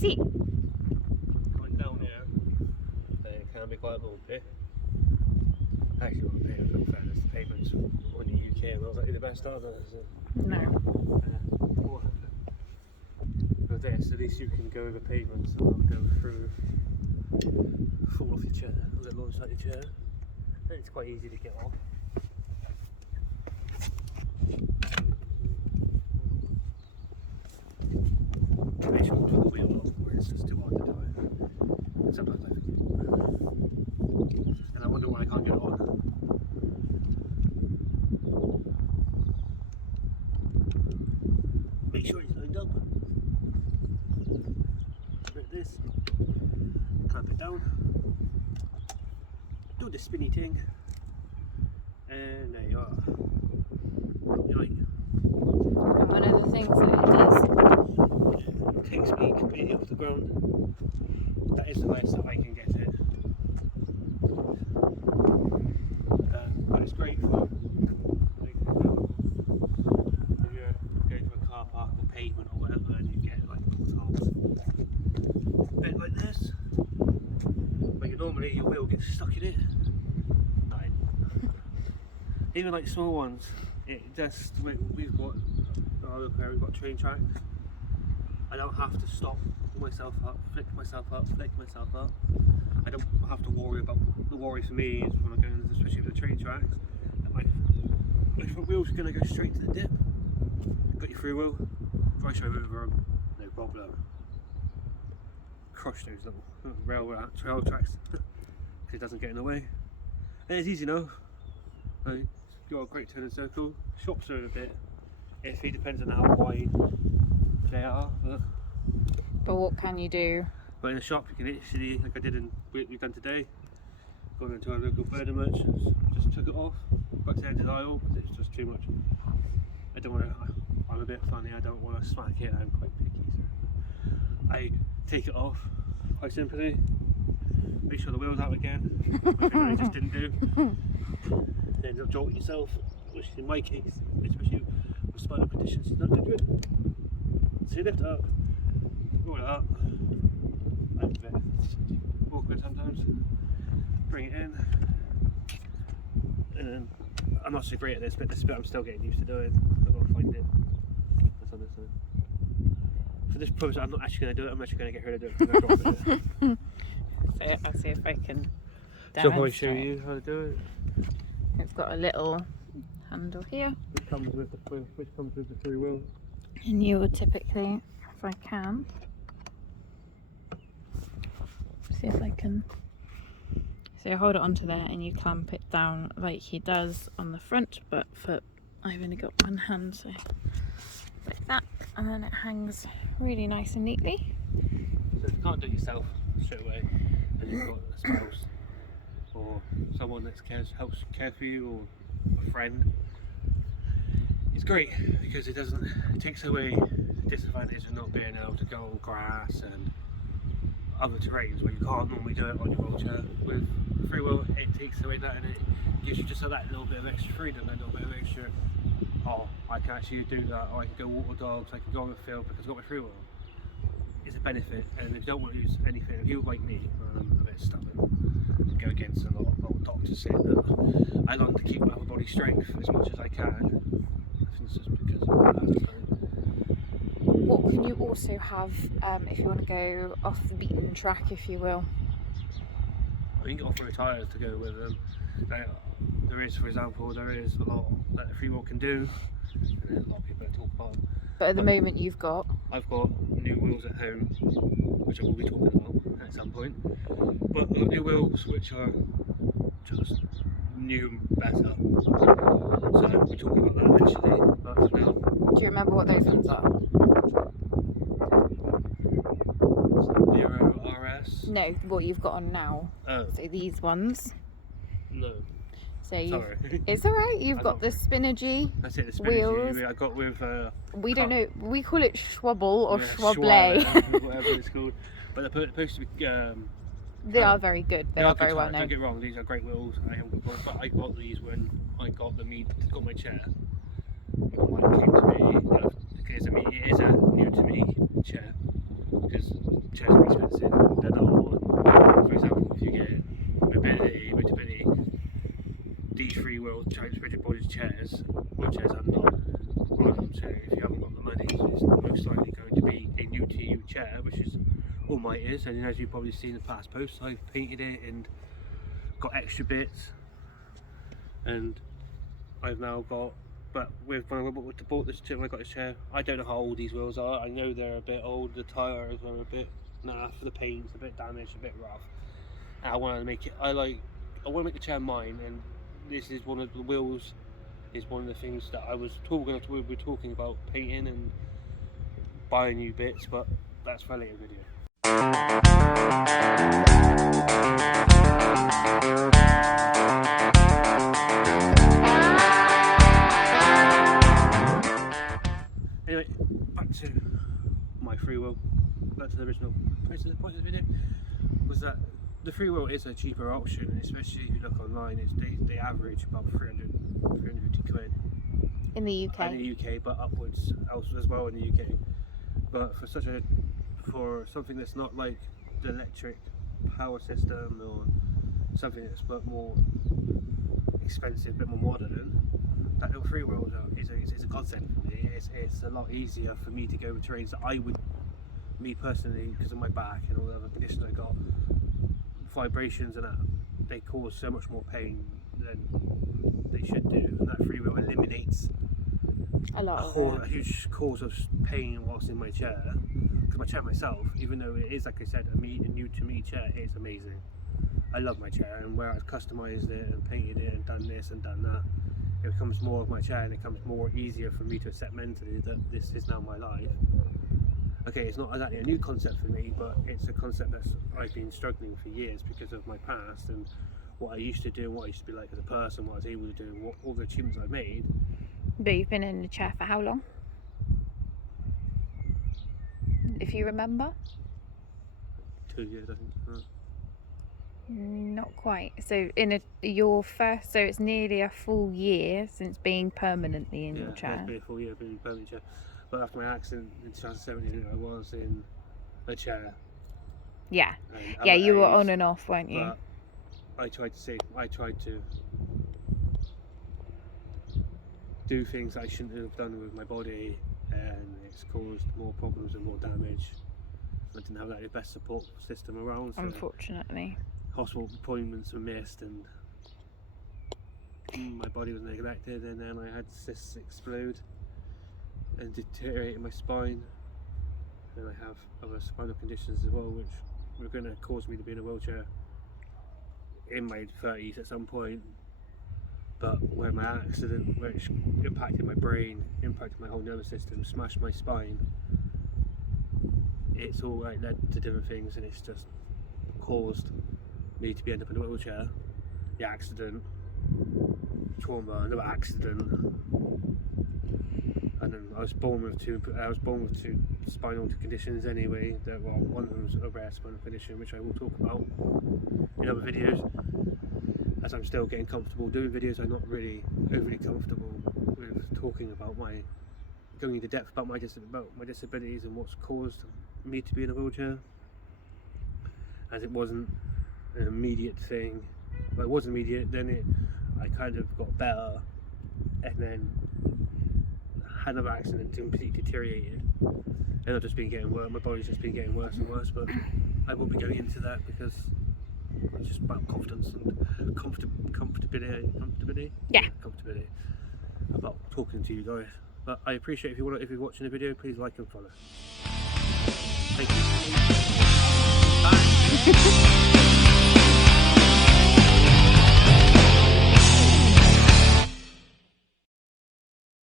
seat. Going down here, it can be quite bumpy. I actually want to pay in fairness, the payments on the UK are not exactly the best, are they? So, No. with this, at least you can go over pavements and not go through, fall off your chair, or get launched out your chair. And it's quite easy to get off. Make sure to put the wheel off, or it's just too hard to do it. And sometimes I think, and I wonder why I can't get it on. Make sure it's lined up. Like this. Clamp it down. Do the spinny thing. And there you are. Right. And one of the things that It takes me completely off the ground. That is the highest that I can get it. But it's great for like, if you're going to a car park or pavement or whatever and you get like potholes. A bit like this. But normally your wheel gets stuck in it. No. Even like small ones, it just, we've got train tracks. I don't have to stop myself up, flick myself up. I don't have to worry about, the worry for me is when I'm going, especially with the train tracks, that my front wheel's going to go straight to the dip. Got your free wheel, drive straight over them, no problem. Crush those little trail tracks because it doesn't get in the way. And it's easy enough. Like, you've got a great turning circle. Shops are a bit iffy, depends on how wide they are. But what can you do? But in a shop you can literally, like I did in we've done today, gone into our local furniture merchants, just took it off, got to the end of the aisle because it's just too much. I don't want to, I'm a bit funny, I don't want to smack it, I'm quite picky. So I take it off quite simply, make sure the wheel's out again, which I just didn't do. End up jolting yourself, which in my case, especially with spinal conditions, is not good. So you lift it up, roll it up, that's a bit awkward sometimes, bring it in, and then I'm not so great at this bit I'm still getting used to doing, I've got to find it, that's on this side. For this purpose I'm not actually going to do it, I'm actually going to get her to do it, I'm going to drop it. So I'll see if I can So I'll probably show you how to do it. It's got a little handle here. Which comes with the free wheel. And you would typically, if I can, see if I can. So you hold it onto there and you clamp it down like he does on the front, but I've only got one hand, so like that, and then it hangs really nice and neatly. So if you can't do it yourself straight away, and you've got a spouse or someone that helps care for you, or a friend, it's great because it takes away the disadvantage of not being able to go on grass and other terrains where you can't normally do it on your wheelchair. With free wheel, it takes away that and it gives you just that little bit of extra freedom, that little bit of extra, oh, I can actually do that, or I can go walk with dogs, I can go on the field because I've got my free wheel. It's a benefit, and if you don't want to use anything, if you're like me, I'm a bit stubborn, go against a lot of old doctors saying that I like to keep my upper body strength as much as I can. I think it's just because of that. What can you also have if you want to go off the beaten track, if you will? You can get off-road tyres to go with them. There is, for example, a lot that the free wheel can do, and there's a lot of people that talk about. But at the moment I've got new wheels at home, which I will be talking about at some point. But I've got new wheels which are just new and better. So we'll be talking about that eventually, but for now. Do you remember what those ones are? Zero RS? No, what you've got on now. Oh. So these ones. No. So Sorry. It's alright, you've got the Spinergy. That's it, the wheels. I got with We don't know, we call it Schwabble or Schwabble. Whatever it's called. But they're supposed to be they are very good, they are very well known. Don't get wrong, these are great wheels, but I got these when I got my chair. When mine came to me, because it is a new to me chair. because chairs are expensive. They're not all. For example, if you get mobility, these free-wheel rigid body chairs, wheelchairs are not Rollin. So if you haven't got the money, it's most likely going to be a new to you chair, which is all mine is. And as you've probably seen in the past posts, I've painted it and got extra bits, and I've now got. But when I bought this chair, when I got this chair, I don't know how old these wheels are. I know they're a bit old. The tyres are a bit naff. The paint's a bit damaged, a bit rough. And I want to make it. I want to make the chair mine, and this is one of the wheels. Is one of the things that I was talking. We were talking about painting and buying new bits, but that's for a later video. Anyway, back to my free will. Back to the original point of the video was that the free will is a cheaper option, especially if you look online. They average about 350 quid In the UK. in the UK, but upwards as well in the UK. But for something that's not like the electric power system or something that's a bit more expensive, a bit more modern, that little free wheel is a godsend for me. It's a lot easier for me to go with terrains that I would, me personally, because of my back and all the other conditions I got, vibrations and that, they cause so much more pain than they should do, and that free wheel eliminates a huge cause of pain whilst in my chair. Because my chair myself, even though it is, like I said, a new to me chair, it's amazing. I love my chair, and where I've customised it and painted it and done this and done that, it becomes more of my chair, and it becomes more easier for me to accept mentally that this is now my life. Okay, it's not exactly a new concept for me, but it's a concept that I've been struggling for years because of my past and what I used to do and what I used to be like as a person, what I was able to do, and all the achievements I've made. But you've been in the chair for how long? If you remember? 2 years, I think. Not quite. So so it's nearly a full year since being permanently in your chair. Yeah, it's been a full year, I've been in a permanent chair. But after my accident in 2017, I was in a chair. Yeah. Yeah, you were on and off, weren't you? But I tried to do things I shouldn't have done with my body, and it's caused more problems and more damage. I didn't have the best support system around, so unfortunately. hospital appointments were missed, and my body was neglected, and then I had cysts explode and deteriorate in my spine, and I have other spinal conditions as well, which were going to cause me to be in a wheelchair in my 30s at some point. But where my accident, which impacted my brain, impacted my whole nervous system, smashed my spine, it's all led to different things, and it's just caused me to end up in a wheelchair. The accident, trauma, another accident, and then I was born with two spinal conditions anyway. One of them was a rare spinal condition, which I will talk about in other videos. As I'm still getting comfortable doing videos, I'm not really overly comfortable with talking about going into depth about my disabilities and what's caused me to be in a wheelchair, as it wasn't an immediate thing. Well, it was immediate, then I kind of got better, and then had another accident and completely deteriorated, and I've just been getting worse. My body's just been getting worse and worse, but I won't be going into that because it's just about confidence and comfortability. Yeah. Comfortability about talking to you guys. But I appreciate if you're watching the video, please like and follow.